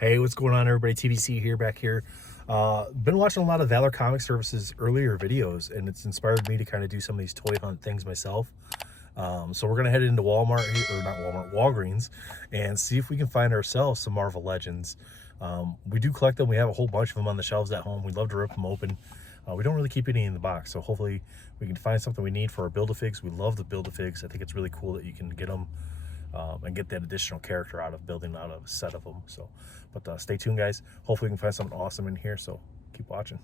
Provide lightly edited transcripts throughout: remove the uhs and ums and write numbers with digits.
Hey, what's going on, everybody? TBC here, back here. Been watching a lot of Valor Comic Services earlier videos, and it's inspired me to kind of do some of these toy hunt things myself. So we're gonna head into Walmart, or not Walmart, Walgreens, and see if we can find ourselves some Marvel Legends. We do collect them. We have a whole bunch of them on the shelves at home. We'd love to rip them open. We don't really keep any in the box, so hopefully we can find something we need for our Build-A-Figs. We love the Build-A-Figs. I think it's really cool that you can get them and get that additional character out of building out of a set of them. So, but stay tuned, guys. Hopefully we can find something awesome in here, so keep watching.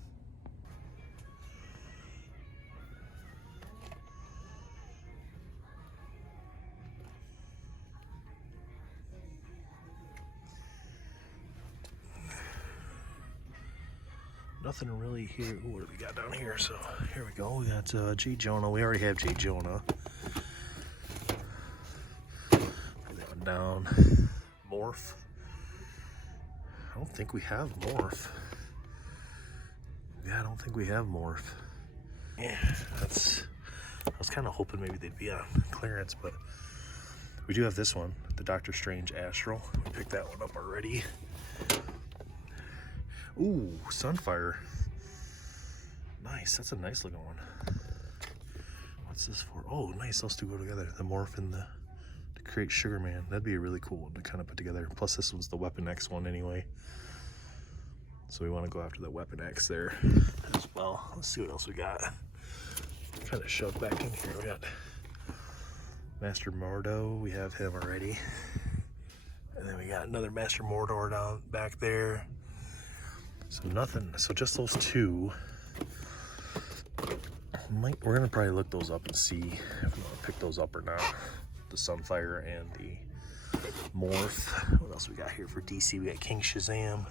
Nothing really here. Ooh, what do we got down here? So here we go. We got J. Jonah. We already have J. Jonah. Put that one down. Morph. I don't think we have Morph. Yeah, I don't think we have Morph. Yeah, I was kind of hoping maybe they'd be on clearance, but we do have this one, the Doctor Strange Astral. We picked that one up already. Ooh, Sunfire. Nice, that's a nice looking one. What's this for? Oh, nice, those two go together. The Morph and to create Sugar Man. That'd be a really cool one to kind of put together. Plus this was the Weapon X one anyway. So we want to go after the Weapon X there as well. Let's see what else we got. Kind of shoved back in here. We got Master Mordo. We have him already. And then we got another Master Mordor down back there. So nothing. So just those two. We're gonna probably look those up and see if we want to pick those up or not. The Sunfire and the Morph. What else we got here for DC? We got King Shazam,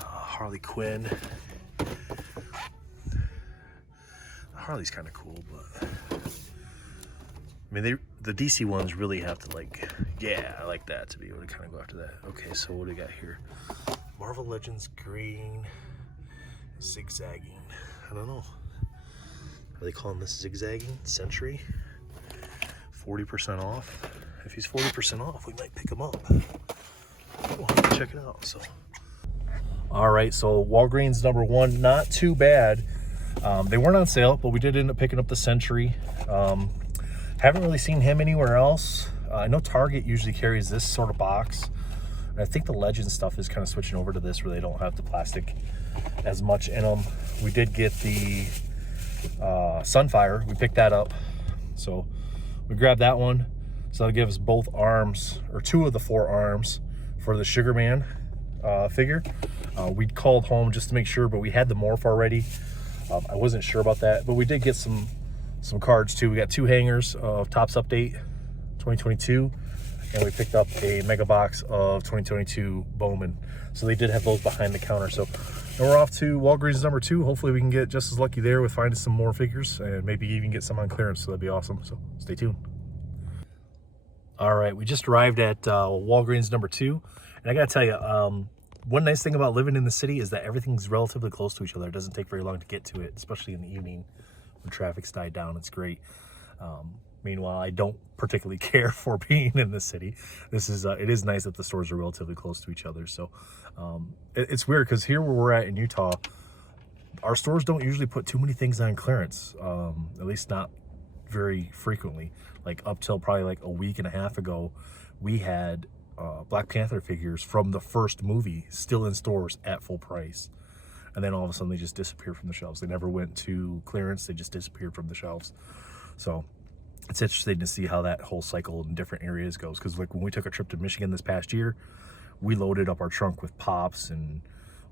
Harley Quinn. Harley's kind of cool, but I mean, the DC ones really have to, like, yeah, I like that to be able to kind of go after that. Okay, so what do we got here? Marvel Legends green, zigzagging. I don't know. Are they calling this zigzagging? Century? 40% off. If he's 40% off, we might pick him up. We'll have to check it out. So, all right. So Walgreens #1, not too bad. They weren't on sale, but we did end up picking up the Century. Haven't really seen him anywhere else. I know Target usually carries this sort of box. And I think the Legends stuff is kind of switching over to this where they don't have the plastic as much in them. We did get the Sunfire. We picked that up. So we grabbed that one. So that'll give us both arms, or two of the 4 arms for the Sugar Man figure. We called home just to make sure, but we had the Morph already. I wasn't sure about that, but we did get some cards too. We got 2 hangers of Topps Update 2022, and we picked up a mega box of 2022 Bowman. So they did have those behind the counter. So now we're off to Walgreens #2. Hopefully we can get just as lucky there with finding some more figures and maybe even get some on clearance. So that'd be awesome. So stay tuned. All right, we just arrived at Walgreens #2, and I gotta tell you, one nice thing about living in the city is that everything's relatively close to each other. It doesn't take very long to get to it, especially in the evening when traffic's died down. It's great. Meanwhile, I don't particularly care for being in the city. This is it is nice that the stores are relatively close to each other. So it's weird because here where we're at in Utah, our stores don't usually put too many things on clearance, at least not very frequently. Like up till probably like a week and a half ago, we had Black Panther figures from the first movie still in stores at full price. And then all of a sudden they just disappeared from the shelves. They never went to clearance. They just disappeared from the shelves. So it's interesting to see how that whole cycle in different areas goes. Because like when we took a trip to Michigan this past year, we loaded up our trunk with Pops and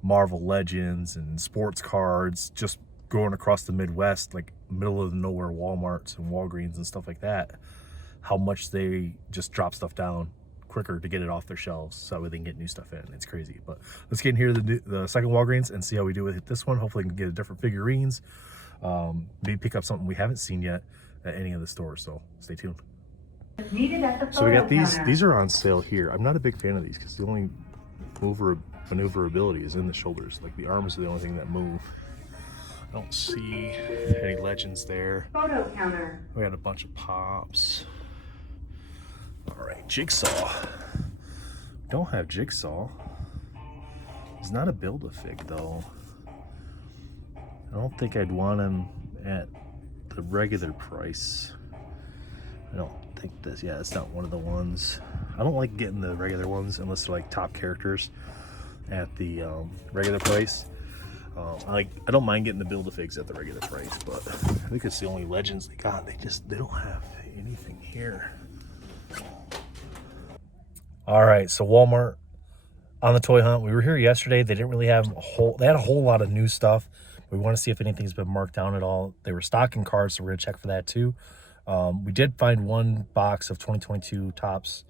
Marvel Legends and sports cards, just going across the Midwest, like middle of the nowhere Walmarts and Walgreens and stuff like that. How much they just drop stuff down quicker to get it off their shelves so they can get new stuff in. It's crazy. But let's get in here to the second Walgreens and see how we do with this one. Hopefully we can get different figurines, maybe pick up something we haven't seen yet at any of the stores. So stay tuned. So we got these are on sale here. I'm not a big fan of these because the only maneuverability is in the shoulders. Like the arms are the only thing that move. I don't see any Legends there. Photo counter. We got a bunch of Pops. All right, Jigsaw. Don't have Jigsaw. He's not a Build-A-Fig though. I don't think I'd want him at the regular price. I don't think this, yeah, it's not one of the ones. I don't like getting the regular ones unless they're like top characters at the regular price. I don't mind getting the Build-A-Figs at the regular price, but I think it's the only Legends they got. They don't have anything here. All right, so Walmart on the toy hunt. We were here yesterday. They didn't really have they had a whole lot of new stuff. We want to see if anything's been marked down at all. They were stocking cards, so we're gonna check for that too. We did find one box of 2022 Topps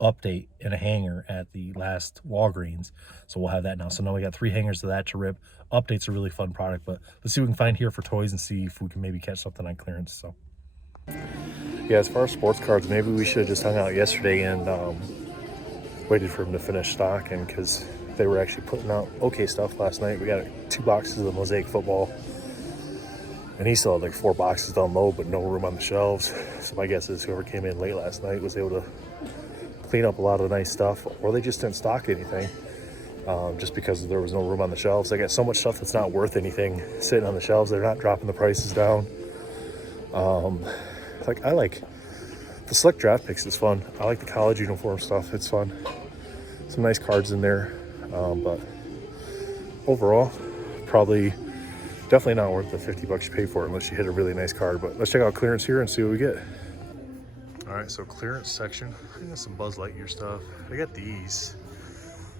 update in a hanger at the last Walgreens, so we'll have that now. So now we got 3 hangers of that to rip. Update's a really fun product, but let's see what we can find here for toys and see if we can maybe catch something on clearance. So yeah, as far as sports cards, maybe we should have just hung out yesterday and waited for them to finish stocking, because they were actually putting out okay stuff last night. We got 2 boxes of Mosaic Football, and he still had like 4 boxes down low, but no room on the shelves. So my guess is whoever came in late last night was able to clean up a lot of the nice stuff, or they just didn't stock anything just because there was no room on the shelves. They got so much stuff that's not worth anything sitting on the shelves. They're not dropping the prices down. I like the Select Draft Picks is fun. I like the college uniform stuff. It's fun. Some nice cards in there, but overall, definitely not worth the 50 bucks you pay for it unless you hit a really nice card. But let's check out clearance here and see what we get. All right, so clearance section. I got some Buzz Lightyear stuff. I got these,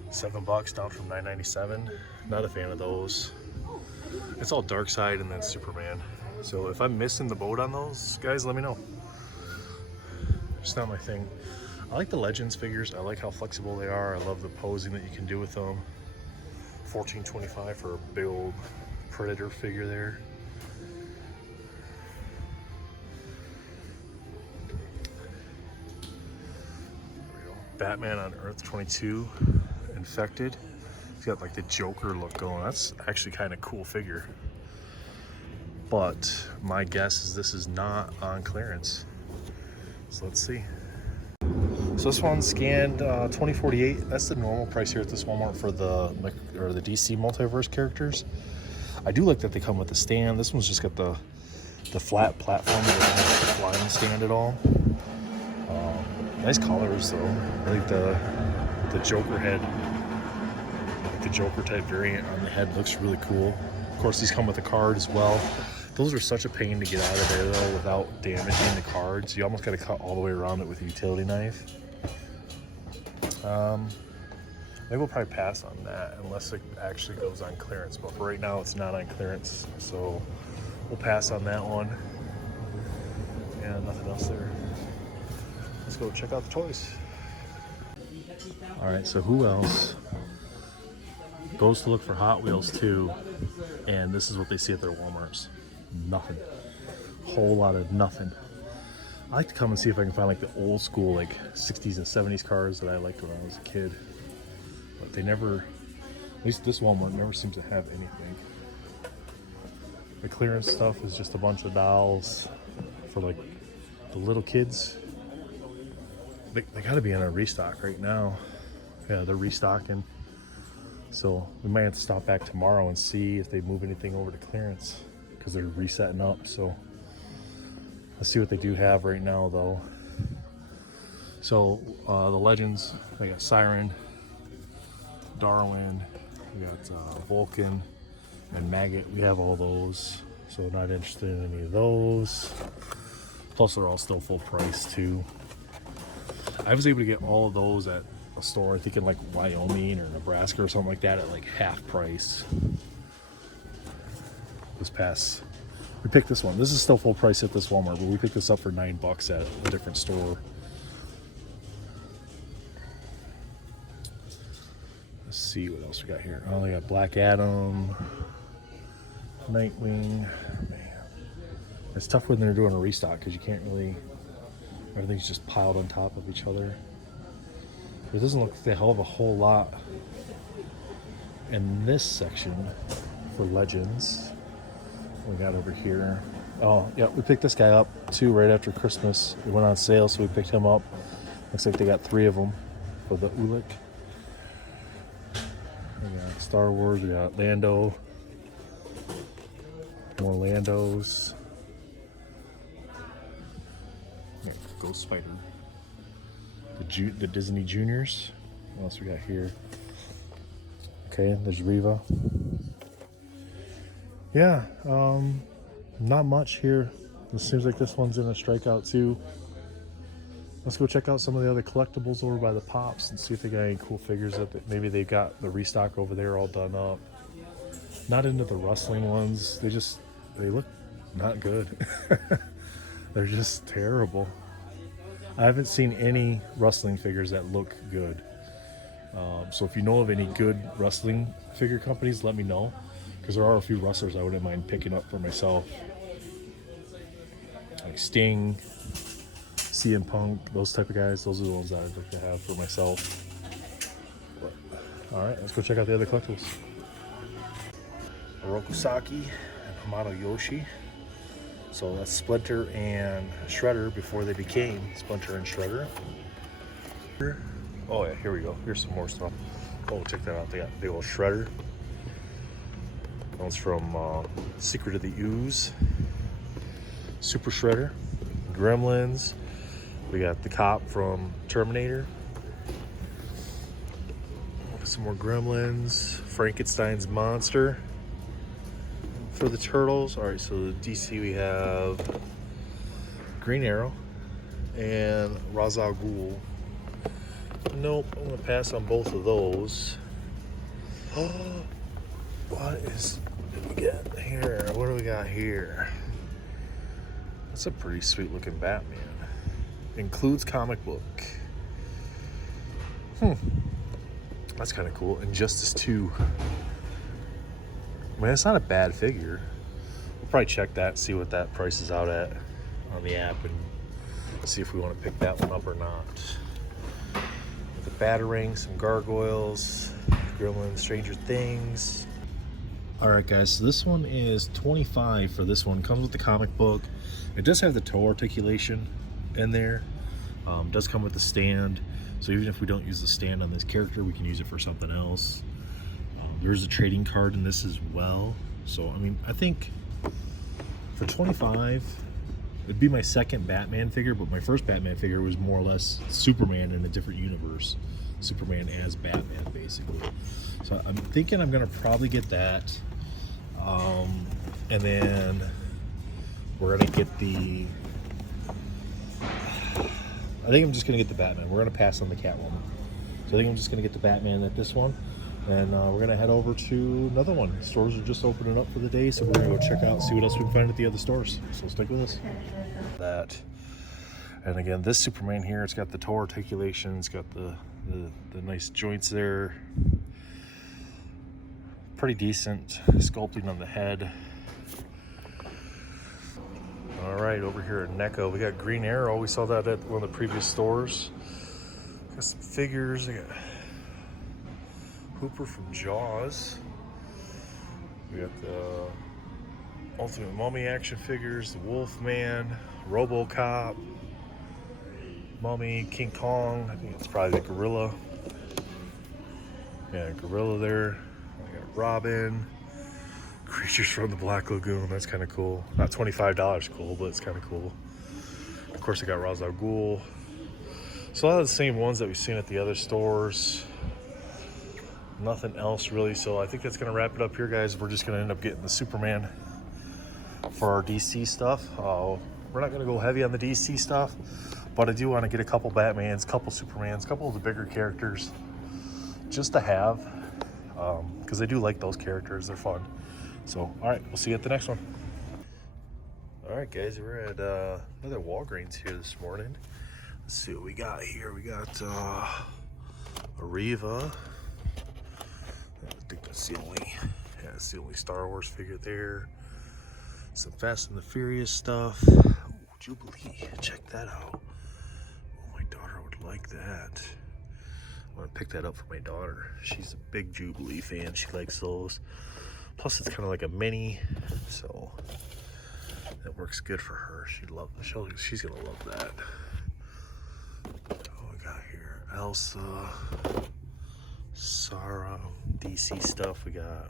$7 down from $9.97. Not a fan of those. It's all Dark Side and then Superman. So if I'm missing the boat on those, guys, let me know. It's not my thing. I like the Legends figures. I like how flexible they are. I love the posing that you can do with them. $14.25 for a big old Predator figure there. Batman on Earth 22, Infected. He's got like the Joker look going. That's actually kind of cool figure. But my guess is this is not on clearance. So let's see. So this one's scanned 2048. That's the normal price here at this Walmart for the DC Multiverse characters. I do like that they come with a stand. This one's just got the flat platform that doesn't have the flying stand at all. Nice colors though. I think the Joker head, like the Joker type variant on the head, looks really cool. Of course, these come with a card as well. Those are such a pain to get out of there though without damaging the cards. You almost got to cut all the way around it with a utility knife. Maybe we'll probably pass on that unless it actually goes on clearance. But for right now, it's not on clearance, so we'll pass on that one. And nothing else there. Let's go check out the toys. All right, so who else goes to look for Hot Wheels too? And this is what they see at their Walmarts. Nothing. Whole lot of nothing. I like to come and see if I can find like the old school like 60s and 70s cars that I liked when I was a kid. But they never, at least this Walmart never seems to have anything. The clearance stuff is just a bunch of dolls for like the little kids. They gotta be in a restock right now. Yeah, they're restocking. So we might have to stop back tomorrow and see if they move anything over to clearance, because they're resetting up. So let's see what they do have right now though. So the Legends, they got Siren, Darwin, we got Vulcan and Maggot. We have all those, so not interested in any of those. Plus they're all still full price too. I was able to get all of those at a store, I think in like Wyoming or Nebraska or something like that, at like half price. We picked this one. This is still full price at this Walmart, but we picked this up for $9 at a different store. Let's see what else we got here. Oh, we got Black Adam, Nightwing. Man, it's tough when they're doing a restock because you can't really. Everything's just piled on top of each other. It doesn't look like they have a whole lot in this section for Legends. We got over here. Oh, yeah, we picked this guy up too right after Christmas. It went on sale, so we picked him up. Looks like they got 3 of them for the Ulik. We got Star Wars, we got Lando. More Landos. Yeah, Ghost Spider. The Disney Juniors. What else we got here? Okay, there's Riva. Yeah, not much here. It seems like this one's gonna strike out too. Let's go check out some of the other collectibles over by the Pops and see if they got any cool figures that maybe they've got the restock over there all done up. Not into the rustling ones. They look not good. They're just terrible. I haven't seen any wrestling figures that look good. So if you know of any good wrestling figure companies, let me know. Because there are a few wrestlers I wouldn't mind picking up for myself. Like Sting, CM Punk, those type of guys. Those are the ones that I'd like to have for myself. But, all right, let's go check out the other collectibles. Oroku Saki and Hamato Yoshi. So that's Splinter and Shredder before they became Splinter and Shredder. Oh yeah, here we go. Here's some more stuff. Oh, check that out. They got big old Shredder. That one's from Secret of the Ooze. Super Shredder. Gremlins. We got the cop from Terminator. Some more Gremlins. Frankenstein's monster for the Turtles. All right, so the DC we have Green Arrow and Ra's al Ghul. Nope, I'm gonna pass on both of those. What did we get here? What do we got here? That's a pretty sweet looking Batman. Includes comic book. That's kind of cool. Injustice 2. I mean, it's not a bad figure. We'll probably check that, see what that price is out at on the app, and see if we want to pick that one up or not. The Batarang, some Gargoyles, Gremlins, Stranger Things. All right, guys, so this one is $25 for this one. Comes with the comic book. It does have the toe articulation in there. Does come with the stand. So even if we don't use the stand on this character, we can use it for something else. There's a trading card in this as well. So, I mean, I think for $25, it'd be my second Batman figure, but my first Batman figure was more or less Superman in a different universe. Superman as Batman, basically. So I'm thinking I'm gonna probably get that. And then we're gonna get the, I think I'm just gonna get the Batman. We're gonna pass on the Catwoman. So I think I'm just gonna get the Batman at this one. And we're gonna head over to another one. Stores are just opening up for the day, so we're gonna go check out and see what else we can find at the other stores. So stick with us. That, and again, this Superman here, it's got the toe articulation, it's got the nice joints there. Pretty decent sculpting on the head. All right, over here at NECA, we got Green Arrow. We saw that at one of the previous stores. Got some figures. I got Hooper from Jaws. We got the Ultimate Mummy action figures, the Wolfman, RoboCop, Mummy, King Kong. I think it's probably the Gorilla. Yeah, Gorilla there. I got Robin. Creatures from the Black Lagoon. That's kind of cool. Not $25 cool, but it's kind of cool. Of course, I got Ra's al Ghul. So a lot of the same ones that we've seen at the other stores. Nothing else really. So I think that's going to wrap it up here, guys. We're just going to end up getting the Superman for our DC stuff. We're not going to go heavy on the DC stuff, but I do want to get a couple Batmans, couple Supermans, couple of the bigger characters just to have, because I do like those characters. They're fun. So, all right, we'll see you at the next one. All right, guys, we're at another Walgreens here this morning. Let's see what we got here. We got Arriva. I think that's the only Star Wars figure there. Some Fast and the Furious stuff. Ooh, Jubilee, check that out. Oh, my daughter would like that. I'm gonna pick that up for my daughter. She's a big Jubilee fan. She likes those. Plus, it's kind of like a mini, so that works good for her. She's gonna love that. Oh, we got here Elsa, Sarah DC stuff. We got,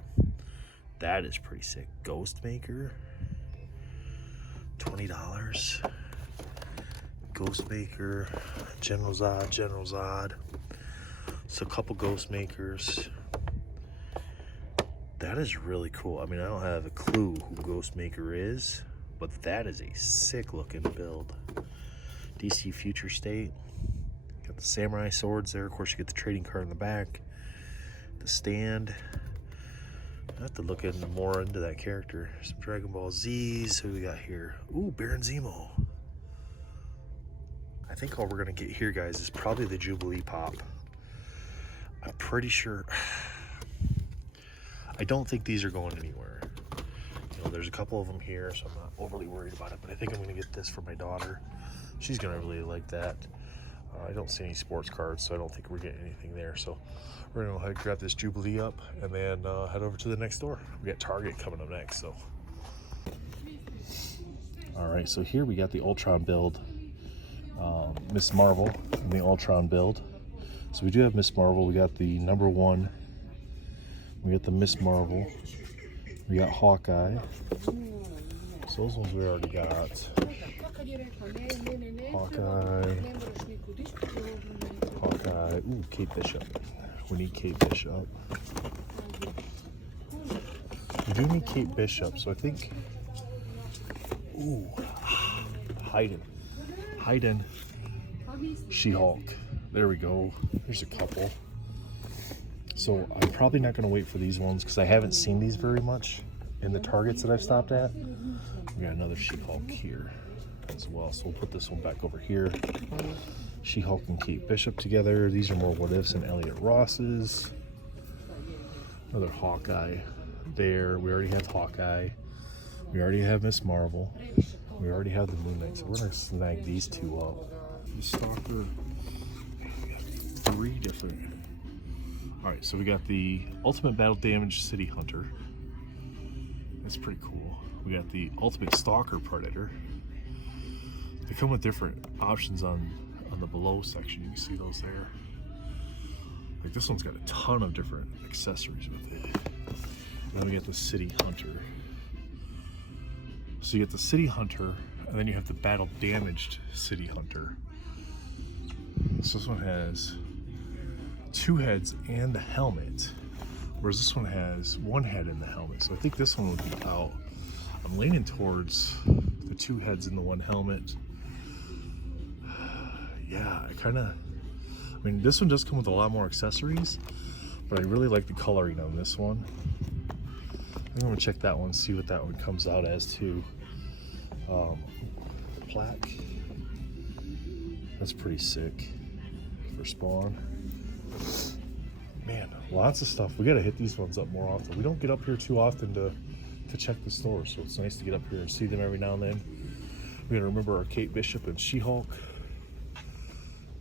that is pretty sick. Ghostmaker, $20. Ghostmaker, General Zod. So a couple Ghostmakers. That is really cool. I mean, I don't have a clue who Ghostmaker is, but that is a sick looking build. DC Future State. Got the samurai swords there. Of course, you get the trading card in the back. The stand. I have to look more into that character. Some Dragon Ball Z's. Who we got here? Ooh, Baron Zemo. I think all we're gonna get here, guys, is probably the Jubilee Pop. I'm pretty sure. I don't think these are going anywhere. You know, there's a couple of them here, so I'm not overly worried about it. But I think I'm gonna get this for my daughter. She's gonna really like that. I don't see any sports cards, so I don't think we're getting anything there. So we're gonna go ahead and grab this Jubilee up and then head over to the next store. We got Target coming up next. So, all right. So here we got the Ultron build, Miss Marvel, and the Ultron build. So we do have Miss Marvel. We got the #1. We got the Miss Marvel. We got Hawkeye. So those ones we already got. Hawkeye. Ooh, Kate Bishop. We need Kate Bishop. We do need Kate Bishop, so I think. Ooh, Hayden. She-Hulk. There we go. There's a couple. So I'm probably not going to wait for these ones because I haven't seen these very much in the Targets that I've stopped at. We got another She-Hulk here as well. So we'll put this one back over here. She-Hulk and Kate Bishop together. These are more What Ifs and Elliot Ross's. Another Hawkeye there. We already have Hawkeye. We already have Miss Marvel. We already have the Moon Knight. So we're going to snag these two up. The Stalker. 3 different. Alright, so we got the Ultimate Battle Damage City Hunter. That's pretty cool. We got the Ultimate Stalker Predator. They come with different options on the below section. You can see those there. Like this one's got a ton of different accessories with it. Then we get the City Hunter. So you get the City Hunter, and then you have the Battle Damaged City Hunter. So this one has 2 heads and the helmet, whereas this one has 1 head in the helmet. So I think this one would be out. I'm leaning towards the 2 heads and the 1 helmet. Yeah, I mean, this one does come with a lot more accessories, but I really like the coloring on this one. I'm gonna check that one, see what that one comes out as too. Plaque. That's pretty sick for Spawn. Man, lots of stuff. We gotta hit these ones up more often. We don't get up here too often to check the store, so it's nice to get up here and see them every now and then. We gotta remember our Kate Bishop and She-Hulk.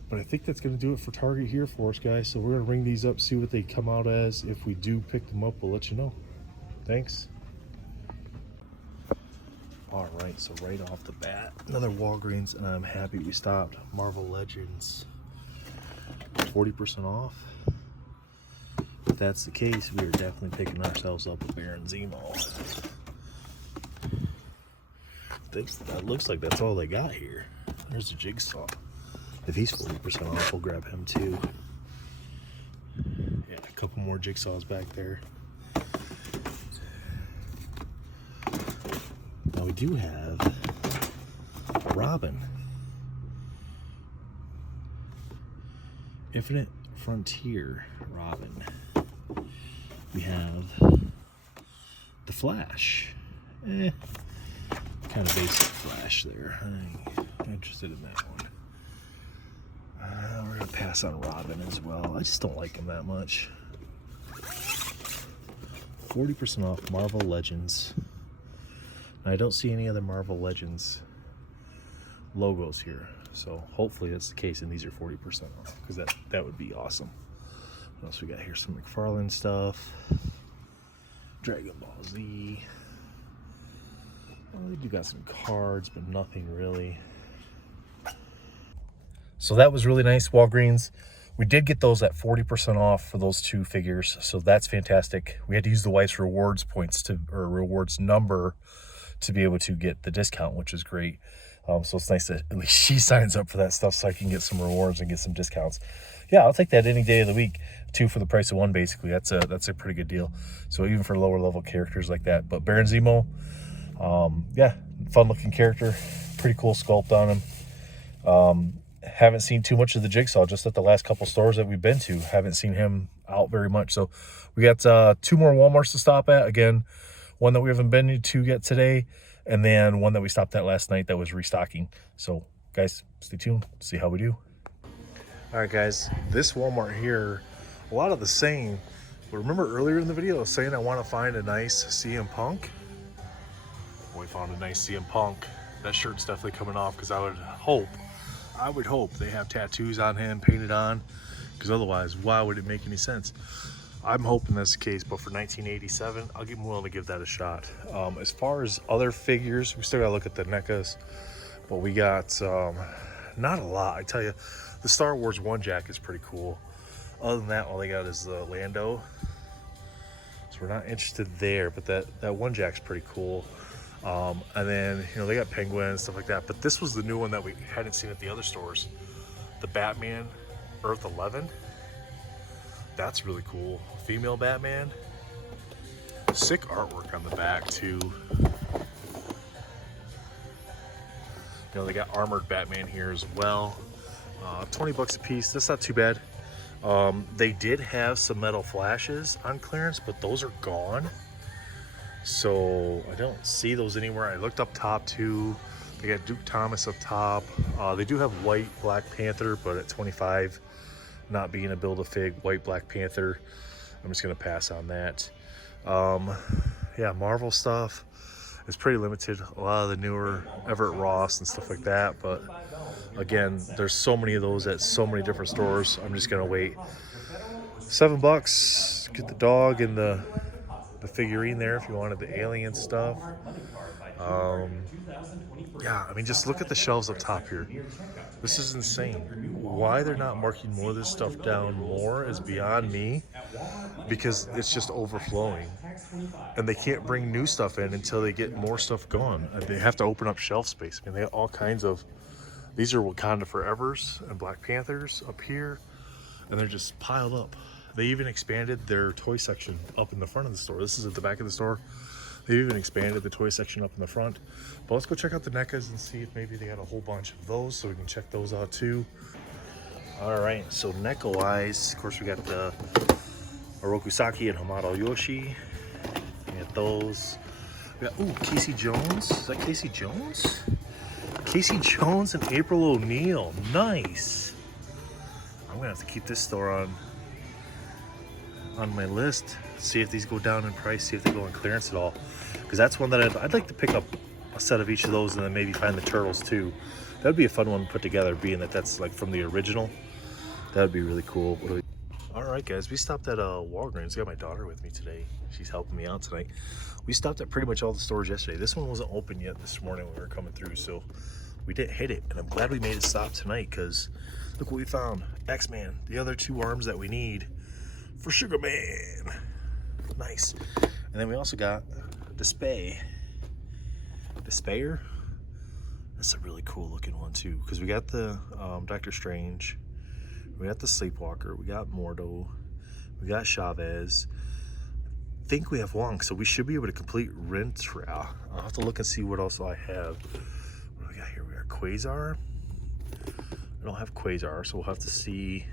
But I think that's gonna do it for Target here for us, guys. So we're gonna ring these up, see what they come out as. If we do pick them up, we'll let you know. Thanks. All right, so right off the bat, another Walgreens, and I'm happy we stopped. Marvel Legends, 40% off. If that's the case, we are definitely picking ourselves up a Baron Zemo. That looks like that's all they got here. There's a Jigsaw. If he's 40% off, we'll grab him too. Yeah, a couple more Jigsaws back there. Now we do have a Robin. Infinite Frontier Robin. We have the Flash. Kind of basic Flash there. I'm interested in that one. We're gonna pass on Robin as well. I just don't like him that much. 40% off Marvel Legends. Now, I don't see any other Marvel Legends logos here, so hopefully that's the case and these are 40% off, because that would be awesome. What else we got here? Some McFarlane stuff. Dragon Ball Z. Well, they do got some cards, but nothing really. So that was really nice, Walgreens. We did get those at 40% off for those 2 figures, so that's fantastic. We had to use the wife's rewards points or rewards number to be able to get the discount, which is great. So it's nice that at least she signs up for that stuff so I can get some rewards and get some discounts. Yeah, I'll take that any day of the week. 2 for the price of 1, basically. That's a pretty good deal. So even for lower level characters like that. But Baron Zemo, yeah, fun looking character. Pretty cool sculpt on him. Haven't seen too much of the Jigsaw just at the last couple stores that we've been to. Haven't seen him out very much. So we got 2 more Walmarts to stop at. Again, one that we haven't been to yet today, and then one that we stopped at last night that was restocking. So guys, stay tuned, see how we do. All right guys, this Walmart here, a lot of the same. But remember earlier in the video I was saying I want to find a nice CM Punk? We found a nice CM Punk. That shirt's definitely coming off because I would hope they have tattoos on him painted on, because otherwise why would it make any sense? I'm hoping that's the case, but for 1987, I'm willing to give that a shot. As far as other figures, we still gotta look at the NECAs, but we got not a lot. I tell you, the Star Wars One Jack is pretty cool. Other than that, all they got is the Lando, so we're not interested there. But that One Jack's pretty cool. And then they got Penguin and stuff like that. But this was the new one that we hadn't seen at the other stores, the Batman Earth 11. That's really cool. Female Batman. Sick artwork on the back too. They got armored Batman here as well. 20 bucks a piece. That's not too bad. They did have some metal flashes on clearance, but those are gone. So I don't see those anywhere. I looked up top too. They got Duke Thomas up top. They do have white Black Panther, but at 25, not being a Build-A-Fig white Black Panther, I'm just gonna pass on that. Yeah, Marvel stuff is pretty limited. A lot of the newer Everett Ross and stuff like that, but again, there's so many of those at so many different stores. I'm just gonna wait. $7, get the dog and the figurine there if you wanted the alien stuff. Yeah, I mean, just look at the shelves up top here. This is insane. Why they're not marking more of this stuff down more is beyond me, because it's just overflowing. And they can't bring new stuff in until they get more stuff gone. They have to open up shelf space. I mean, they have all kinds of, these are Wakanda Forevers and Black Panthers up here, and they're just piled up. They even expanded their toy section up in the front of the store. This is at the back of the store. They even expanded the toy section up in the front. But let's go check out the NECAs and see if maybe they got a whole bunch of those, so we can check those out too. All right, so NECA wise, of course we got the Orokusaki and Hamato Yoshi. We got those. We got, ooh, Casey Jones. Is that Casey Jones? Casey Jones and April O'Neil. Nice. I'm gonna have to keep this store on my list, see if these go down in price, see if they go on clearance at all, because that's one that I'd like to pick up a set of each of those, and then maybe find the turtles too. That'd be a fun one to put together, being that that's like from the original. That'd be really cool. All right guys, we stopped at Walgreens. I got my daughter with me today. She's helping me out tonight. We stopped at pretty much all the stores yesterday. This one wasn't open yet this morning when we were coming through, so we didn't hit it, and I'm glad we made it stop tonight, because look what we found. X-Man, the other 2 arms that we need for Sugar Man. Nice. And then we also got Despair. That's a really cool looking one too, because we got the Doctor Strange, we got the Sleepwalker, we got Mordo, we got Chavez. I think we have Wong, so we should be able to complete Rince. I'll have to look and see what else I have. What do we got here? We got Quasar. I don't have Quasar, so we'll have to see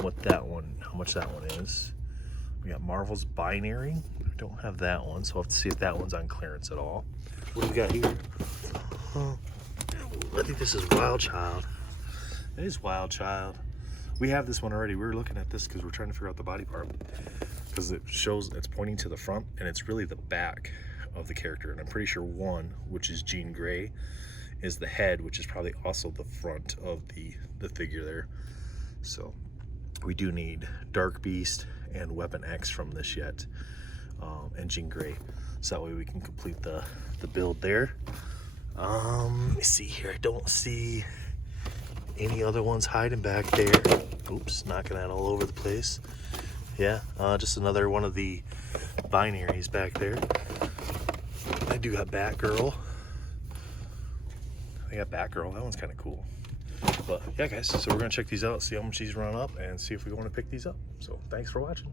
what that one, how much that one is. We got Marvel's Binary. I don't have that one, so I'll have to see if that one's on clearance at all. What do we got here? I think this is Wild Child. It is Wild Child. We have this one already. We were looking at this because we're trying to figure out the body part, because it shows it's pointing to the front, and it's really the back of the character. And I'm pretty sure one, which is Jean Grey, is the head, which is probably also the front of the figure there. So we do need Dark Beast and Weapon X from this yet, and Jean Grey, so that way we can complete the build there. Let me see here. I don't see any other ones hiding back there. Oops, knocking that all over the place. Yeah, just another one of the binaries back there. I do got Batgirl. I got Batgirl. That one's kind of cool. But yeah, guys, so we're going to check these out, see how much these run up, and see if we want to pick these up. So thanks for watching.